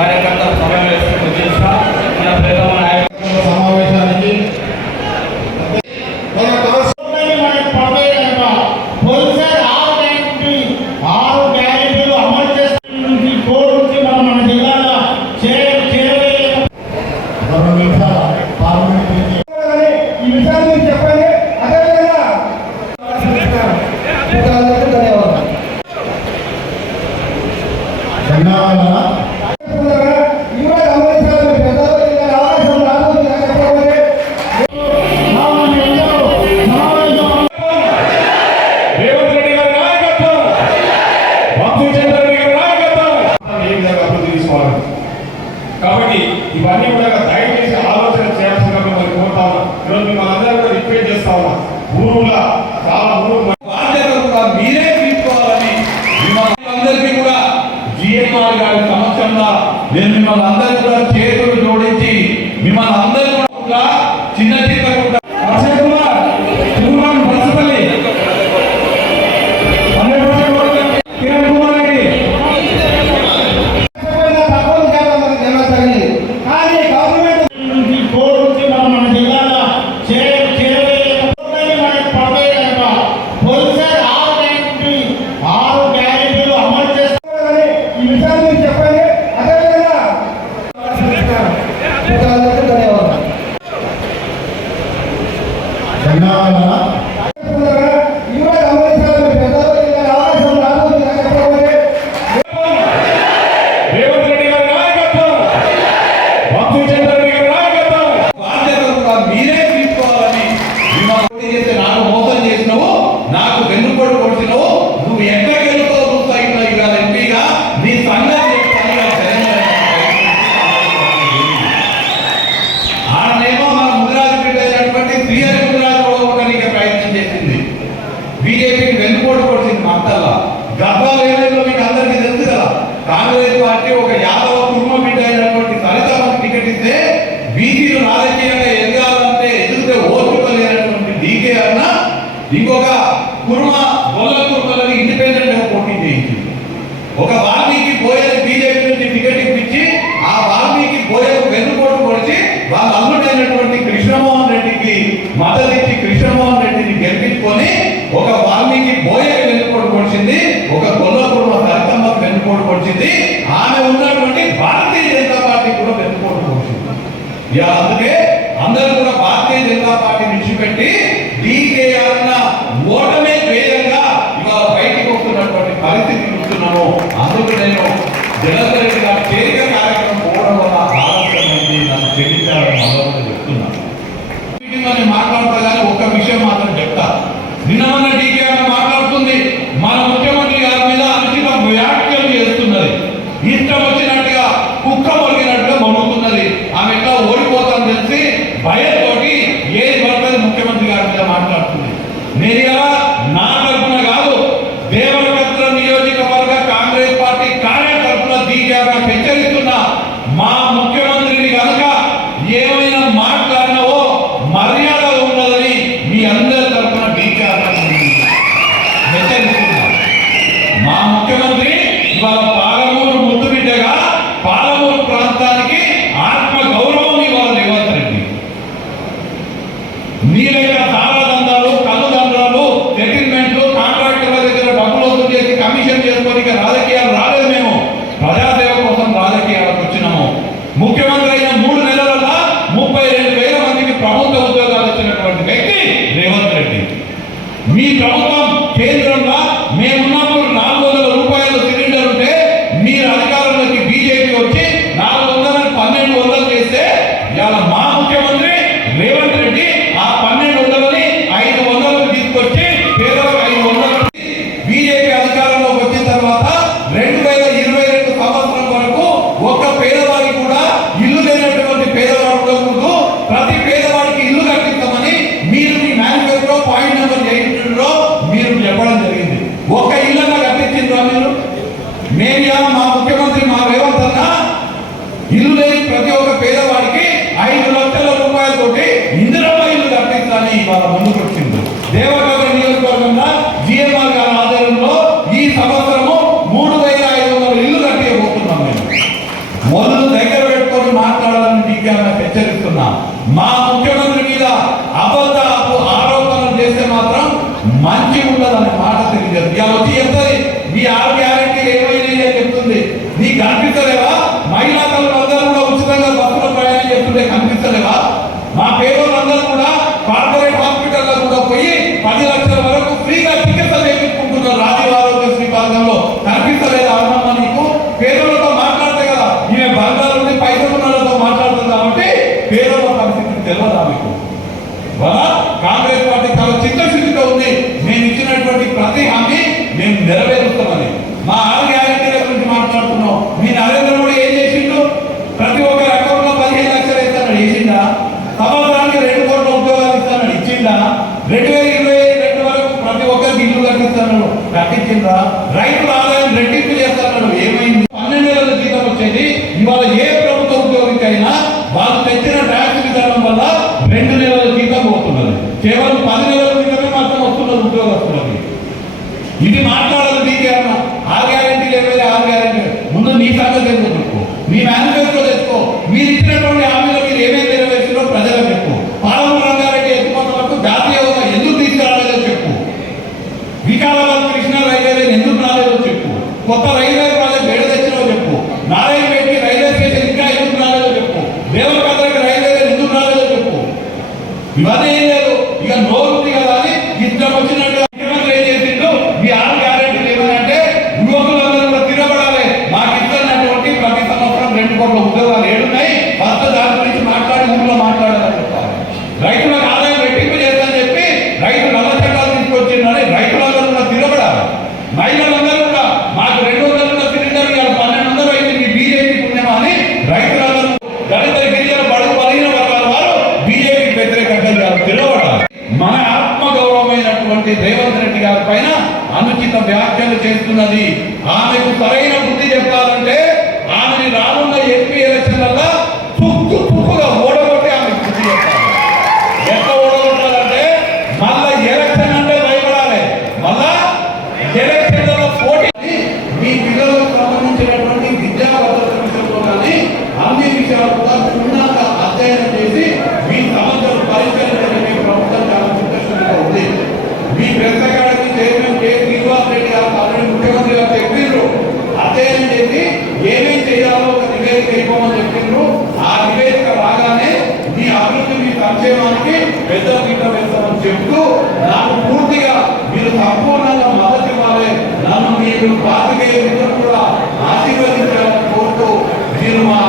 కార్యకర్త సమావేశం ఉద్దేశిస్తా మన ఇవన్నీ కూడా దయచేసి ఆలోచన చేయాల్సిందిగా మరి కోరుతా ఉన్నా. ఈరోజు మిమ్మల్ని అందరూ కూడా చేస్తా ఉన్నా. ఊరుగా చాలా ఊరు మీరే తీసుకోవాలని మిమ్మల్ని అందరికీ కూడా జిఎంఆర్ గారి సమక్షంలో నేను మిమ్మల్ని అందరూ എന്നാണ് ఇంకొక కుర్మ గొల్ల ఇండిపెండెంట్గా పోటీ చేయించింది. ఒక వాల్మీకి పోయే బీజేపీ నుంచి టికెట్ ఇప్పించి ఆ వాల్మీకి పోయే వెన్నుకోటు పొడిచి వాళ్ళ అల్లుడైనటువంటి కృష్ణమోహన్ రెడ్డికి మద్దతు ఇచ్చి కృష్ణమోహన్ రెడ్డిని గెలిపించుకొని ఒక వాల్మీకి పోయే వెన్నుకోటు పొడిచింది ఒక గొల్ల కుర్మ వెన్నుకోటు కొడిచింది పొడిచింది. ఆమె ఉన్నటువంటి భారతీయ జనతా పార్టీ కూడా వెన్నుకోటు పొడిచింది. ఇలా ఓటమి না Mom. ఇవాళ Money. ఉన్నటువంటి రేవంత్ రెడ్డి గారి పైన అనుచిత వ్యాఖ్యలు చేస్తున్నది. ఆమెకు సరైన బుద్ధి చెప్పాలి. మీ సంక్షేమానికి పెద్ద పీట వేస్తామని చెప్తూ నాకు పూర్తిగా మీరు సంపూర్ణంగా మద్దతు ఇవ్వాలి. నన్ను మీరు పాతికేయ మిత్రులు కూడా ఆశీర్వదించాలని కోరుతూ మీరు మా